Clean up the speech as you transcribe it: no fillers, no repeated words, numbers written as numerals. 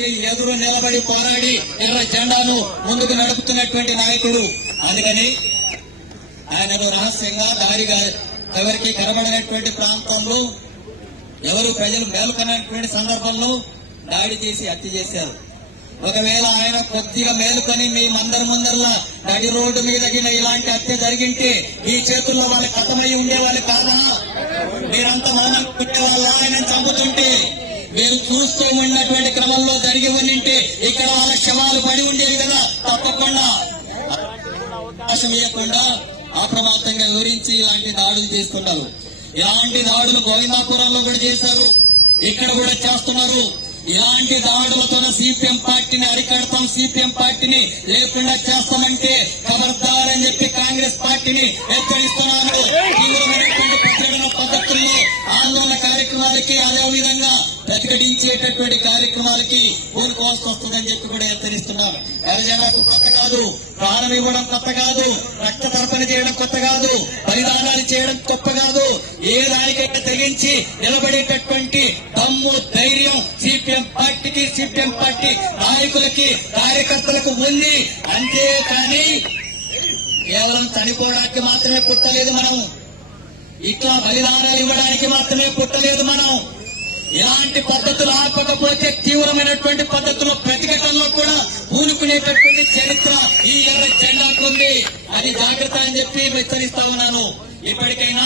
ఎదురు నిలబడి పోరాడి ఎర్ర జెండాను ముందుకు నడుపుతున్నటువంటి నాయకుడు. అందుకని ఆయనను రహస్యంగా దారిగా ఎవరికి కనబడినటువంటి ప్రాంతంలో ఎవరు ప్రజలు మేలుకొన్నటువంటి సందర్భంలో దాడి చేసి హత్య చేశారు. ఒకవేళ ఆయన కొద్దిగా మేలుకొని మీ ముందరలా నడి రోడ్డు మీద ఇలాంటి హత్య జరిగింటే ఈ చేతుల్లో వాళ్ళ కథమై ఉండేవాళ్ళు కాదా? మీరంతా మౌనం పెట్టేవాళ్ళ ఆయన చంపుతుంటే మీరు చూస్తూ ఉన్నటువంటి క్రమంలో జరిగి ఉండింటే ఇక్కడ వాళ్ళ శవాలు పడి ఉండేది కదా. తప్పకుండా అవకాశం ఇవ్వకుండా అప్రమత్తంగా వివరించి ఇలాంటి దాడులు చేస్తున్నారు. ఇలాంటి దాడులు గోవిందాపురంలో కూడా చేశారు, ఇక్కడ కూడా చేస్తున్నారు. ఇలాంటి దాడులతో సిపిఎం పార్టీని అరికడతాం, సిపిఎం పార్టీని లేకుండా చేస్తామంటే ఖబర్దారని చెప్పి కాంగ్రెస్ పార్టీని హెచ్చరిస్తున్నాను. తీవ్రమైనటువంటి ప్రచారణ పద్ధతుల్లో ఆందోళన కార్యక్రమాలకి అదేవిధంగా ప్రతిఘటించేటటువంటి కార్యక్రమాలకి కోరుకోవాల్సి వస్తుందని చెప్పి కూడా హెచ్చరిస్తున్నారు. ఎర్రజెండాకు కొత్త కాదు, ప్రాణం ఇవ్వడం కొత్త కాదు, రక్త తర్పణ చేయడం కొత్త కాదు, బలిదానాలు చేయడం గొప్ప కాదు. ఏ దానికైనా తెగించి నిలబడేటటువంటి దమ్ము ధైర్యం సిపిఎం పార్టీకి, సిపిఎం పార్టీ నాయకులకి, కార్యకర్తలకు ఉంది. అంతేకాని కేవలం చనిపోవడానికి మాత్రమే పుట్టలేదు మనం, ఇట్లా బలిదానాలు ఇవ్వడానికి మాత్రమే పుట్టలేదు మనం. ఇలాంటి పద్ధతులు ఆపకపోతే తీవ్రమైనటువంటి పద్ధతుల్లో ప్రతిఘటనలో కూడా పూనుకునేటటువంటి చరిత్ర ఈ ఎర్ర జెండాకు ఉంది. అది జాగ్రత్త అని చెప్పి హెచ్చరిస్తా ఉన్నాను. ఇప్పటికైనా